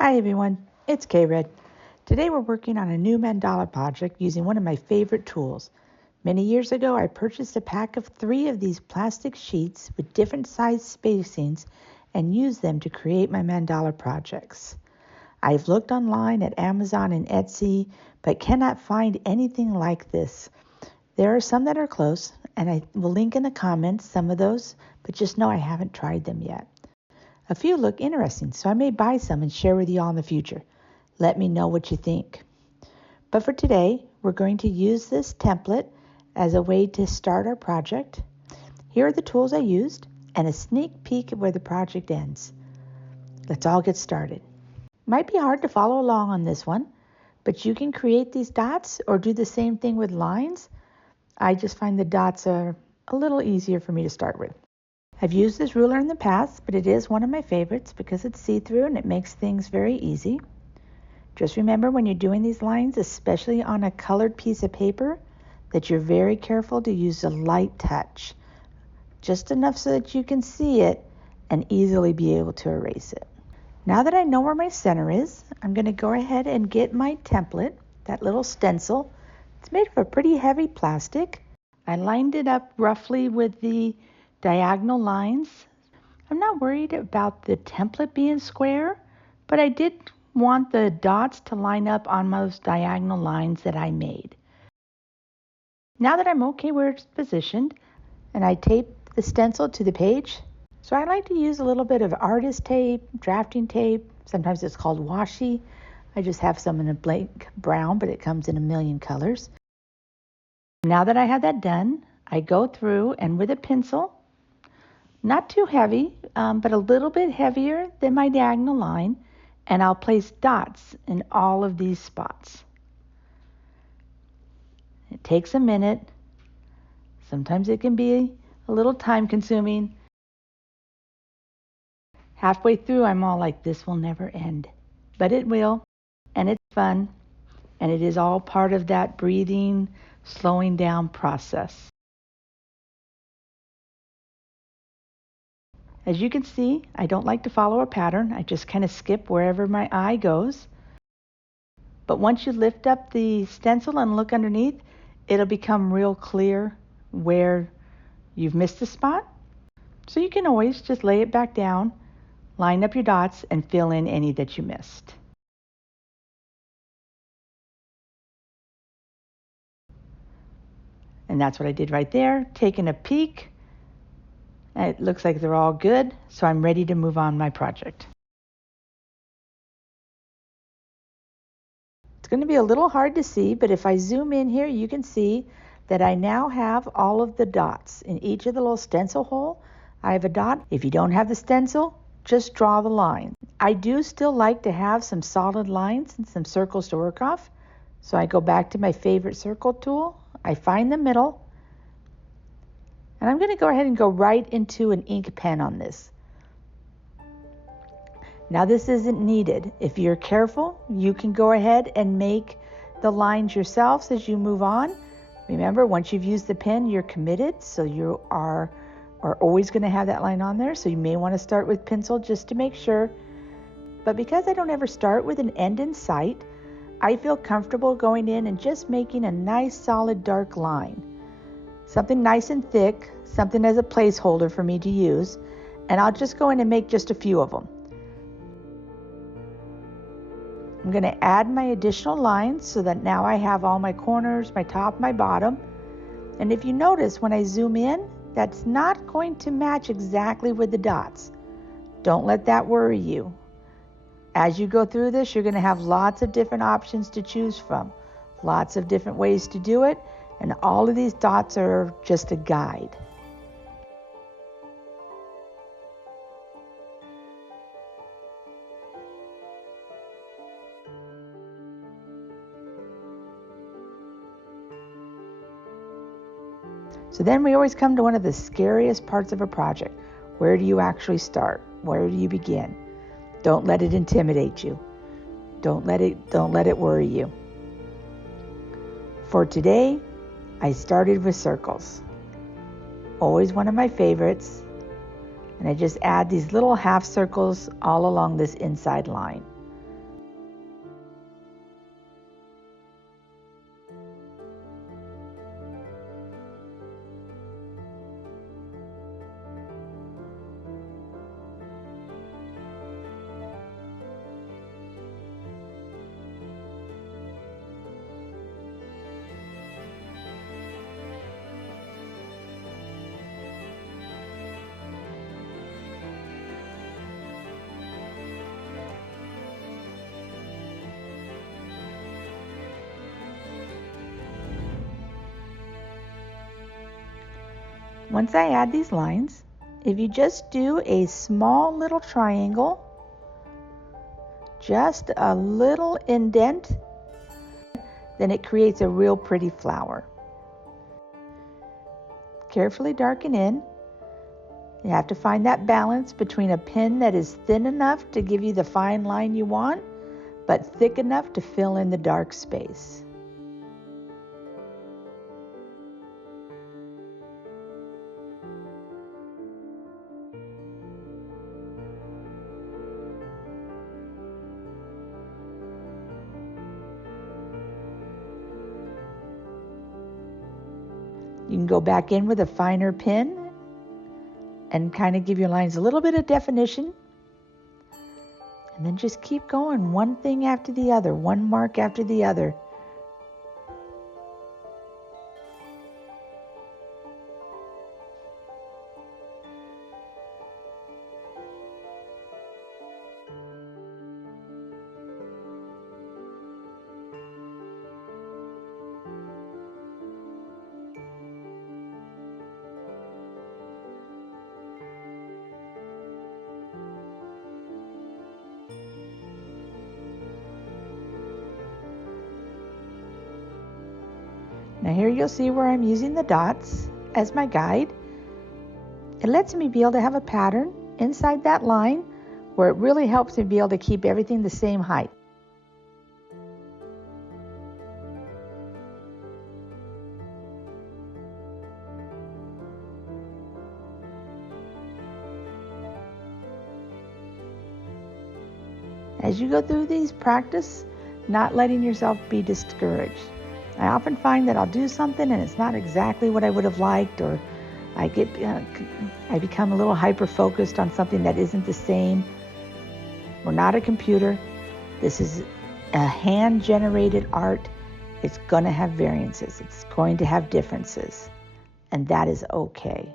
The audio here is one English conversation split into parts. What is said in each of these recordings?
Hi everyone, it's K-Red. Today we're working on a new mandala project using one of my favorite tools. Many years ago I purchased a pack of 3 of these plastic sheets with different size spacings and used them to create my mandala projects. I've looked online at Amazon and Etsy, but cannot find anything like this. There are some that are close, and I will link in the comments some of those, but just know I haven't tried them yet. A few look interesting, so I may buy some and share with you all in the future. Let me know what you think. But for today, we're going to use this template as a way to start our project. Here are the tools I used and a sneak peek at where the project ends. Let's all get started. Might be hard to follow along on this one, but you can create these dots or do the same thing with lines. I just find the dots are a little easier for me to start with. I've used this ruler in the past, but it is one of my favorites because it's see-through and it makes things very easy. Just remember when you're doing these lines, especially on a colored piece of paper, that you're very careful to use a light touch, just enough so that you can see it and easily be able to erase it. Now that I know where my center is, I'm going to go ahead and get my template, that little stencil. It's made of a pretty heavy plastic. I lined it up roughly with the diagonal lines. I'm not worried about the template being square, but I did want the dots to line up on those diagonal lines that I made. Now that I'm okay where it's positioned, and I tape the stencil to the page, so I like to use a little bit of artist tape, drafting tape, sometimes it's called washi. I just have some in a blank brown, but it comes in a million colors. Now that I have that done, I go through and with a pencil, not too heavy, but a little bit heavier than my diagonal line, and I'll place dots in all of these spots. It takes a minute. Sometimes it can be a little time consuming. Halfway through, I'm all like, this will never end. But it will, and it's fun, and it is all part of that breathing, slowing down process. As you can see, I don't like to follow a pattern. I just kind of skip wherever my eye goes. But once you lift up the stencil and look underneath, it'll become real clear where you've missed a spot. So you can always just lay it back down, line up your dots, and fill in any that you missed. And that's what I did right there, taking a peek. It looks like they're all good, so I'm ready to move on my project. It's going to be a little hard to see, but if I zoom in here, you can see that I now have all of the dots. In each of the little stencil hole, I have a dot. If you don't have the stencil, just draw the line. I do still like to have some solid lines and some circles to work off, so I go back to my favorite circle tool. I find the middle, and I'm going to go ahead and go right into an ink pen on this. Now this isn't needed. If you're careful, you can go ahead and make the lines yourselves as you move on. Remember, once you've used the pen, you're committed, so you are always going to have that line on there. So you may want to start with pencil just to make sure. But because I don't ever start with an end in sight, I feel comfortable going in and just making a nice solid dark line. Something nice and thick, something as a placeholder for me to use, and I'll just go in and make just a few of them. I'm going to add my additional lines so that now I have all my corners, my top, my bottom. And if you notice when I zoom in, that's not going to match exactly with the dots. Don't let that worry you. As you go through this, you're going to have lots of different options to choose from, lots of different ways to do it, and all of these dots are just a guide. So then we always come to one of the scariest parts of a project. Where do you actually start? Where do you begin? Don't let it intimidate you. Don't let it worry you. For today, I started with circles. Always one of my favorites. And I just add these little half circles all along this inside line. Once I add these lines, if you just do a small little triangle, just a little indent, then it creates a real pretty flower. Carefully darken in. You have to find that balance between a pen that is thin enough to give you the fine line you want, but thick enough to fill in the dark space. You can go back in with a finer pen and kind of give your lines a little bit of definition. And then just keep going, one thing after the other, one mark after the other. Now here you'll see where I'm using the dots as my guide. It lets me be able to have a pattern inside that line where it really helps me be able to keep everything the same height. As you go through these, practice not letting yourself be discouraged. I often find that I'll do something and it's not exactly what I would have liked, or I become a little hyper-focused on something that isn't the same. We're not a computer. This is a hand-generated art. It's going to have variances. It's going to have differences, and that is okay.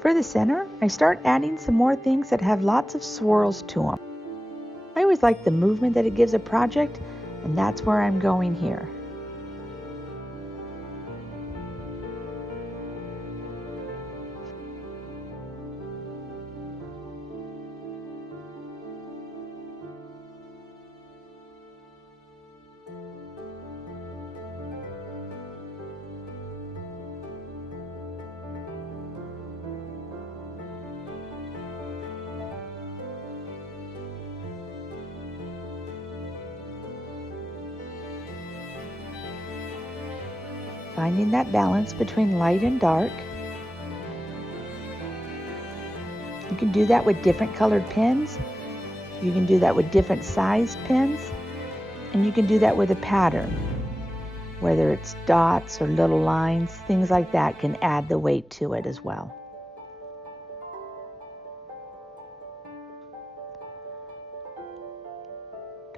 For the center, I start adding some more things that have lots of swirls to them. I always like the movement that it gives a project, and that's where I'm going here. Finding that balance between light and dark. You can do that with different colored pens. You can do that with different sized pens. And you can do that with a pattern. Whether it's dots or little lines, things like that can add the weight to it as well.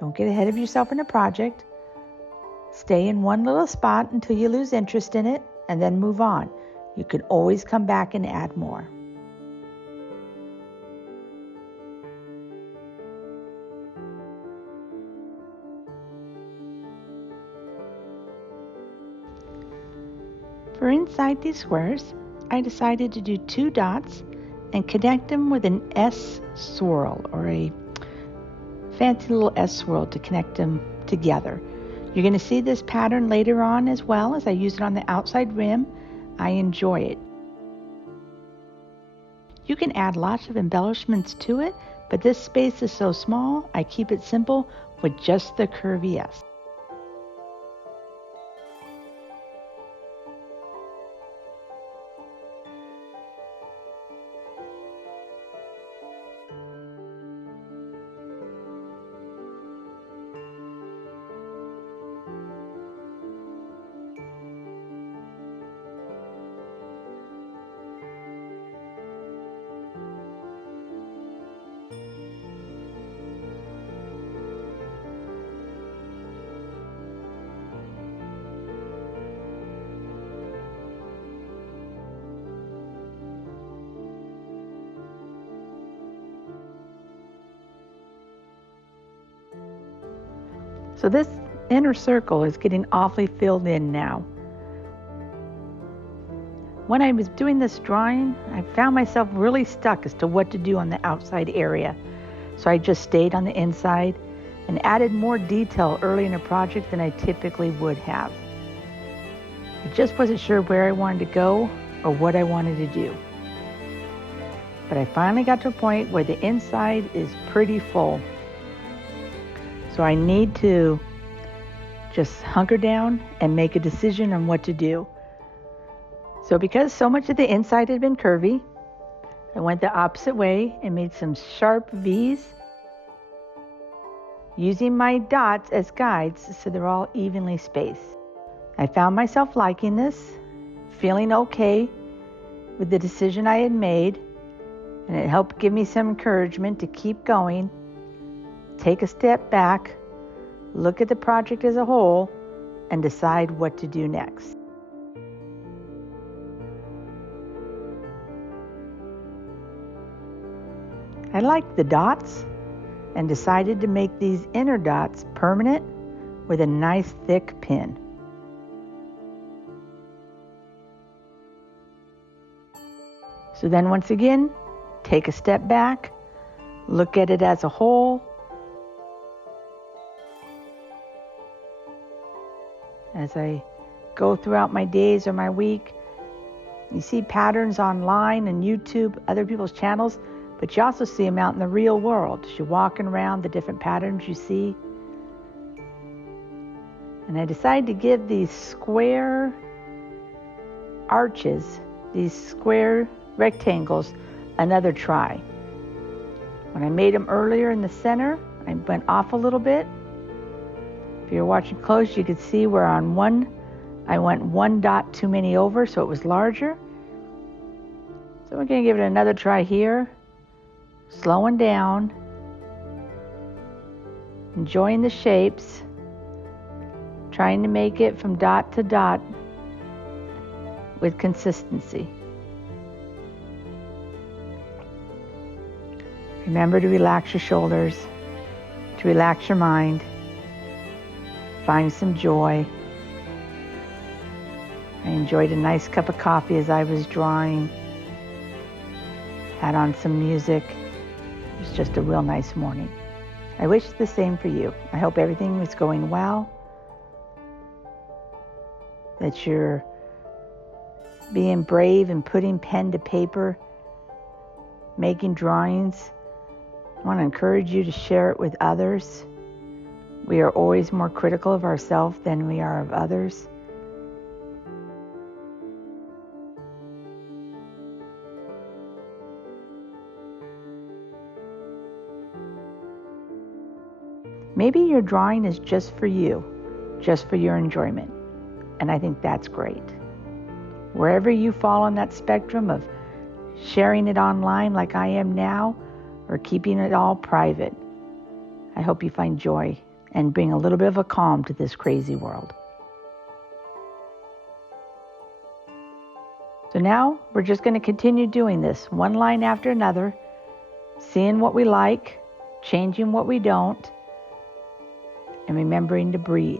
Don't get ahead of yourself in a project. Stay in one little spot until you lose interest in it, and then move on. You can always come back and add more. For inside these squares, I decided to do 2 dots and connect them with an S swirl or a fancy little S swirl to connect them together. You're going to see this pattern later on as well as I use it on the outside rim. I enjoy it. You can add lots of embellishments to it, but this space is so small, I keep it simple with just the curvy S. So this inner circle is getting awfully filled in now. When I was doing this drawing, I found myself really stuck as to what to do on the outside area. So I just stayed on the inside and added more detail early in a project than I typically would have. I just wasn't sure where I wanted to go or what I wanted to do. But I finally got to a point where the inside is pretty full. So I need to just hunker down and make a decision on what to do. So because so much of the inside had been curvy, I went the opposite way and made some sharp V's using my dots as guides so they're all evenly spaced. I found myself liking this, feeling okay with the decision I had made, and it helped give me some encouragement to keep going, take a step back, look at the project as a whole, and decide what to do next. I liked the dots and decided to make these inner dots permanent with a nice thick pin. So then once again, take a step back, look at it as a whole. As I go throughout my days or my week, you see patterns online and YouTube, other people's channels, but you also see them out in the real world. As you're walking around, the different patterns you see. And I decided to give these square arches, these square rectangles, another try. When I made them earlier in the center, I went off a little bit. If you're watching close, you could see where on one, I went one dot too many over, so it was larger. So we're going to give it another try here. Slowing down, enjoying the shapes, trying to make it from dot to dot with consistency. Remember to relax your shoulders, to relax your mind, find some joy. I enjoyed a nice cup of coffee as I was drawing, had on some music. It was just a real nice morning. I wish the same for you. I hope everything was going well, that you're being brave and putting pen to paper, making drawings. I want to encourage you to share it with others. We are always more critical of ourselves than we are of others. Maybe your drawing is just for you, just for your enjoyment, and I think that's great. Wherever you fall on that spectrum of sharing it online like I am now, or keeping it all private, I hope you find joy and bring a little bit of a calm to this crazy world. So now we're just going to continue doing this, one line after another, seeing what we like, changing what we don't, and remembering to breathe.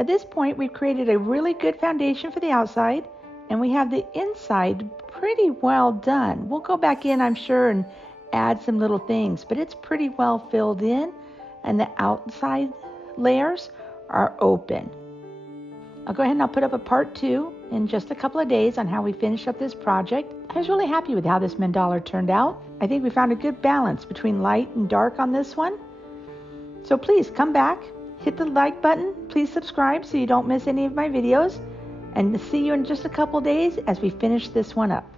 At this point, we've created a really good foundation for the outside, and we have the inside pretty well done. We'll go back in, I'm sure, and add some little things, but it's pretty well filled in, and the outside layers are open. I'll go ahead and I'll put up a part 2 in just a couple of days on how we finish up this project. I was really happy with how this mandala turned out. I think we found a good balance between light and dark on this one. So please come back, hit the like button, please subscribe so you don't miss any of my videos, and see you in just a couple days as we finish this one up.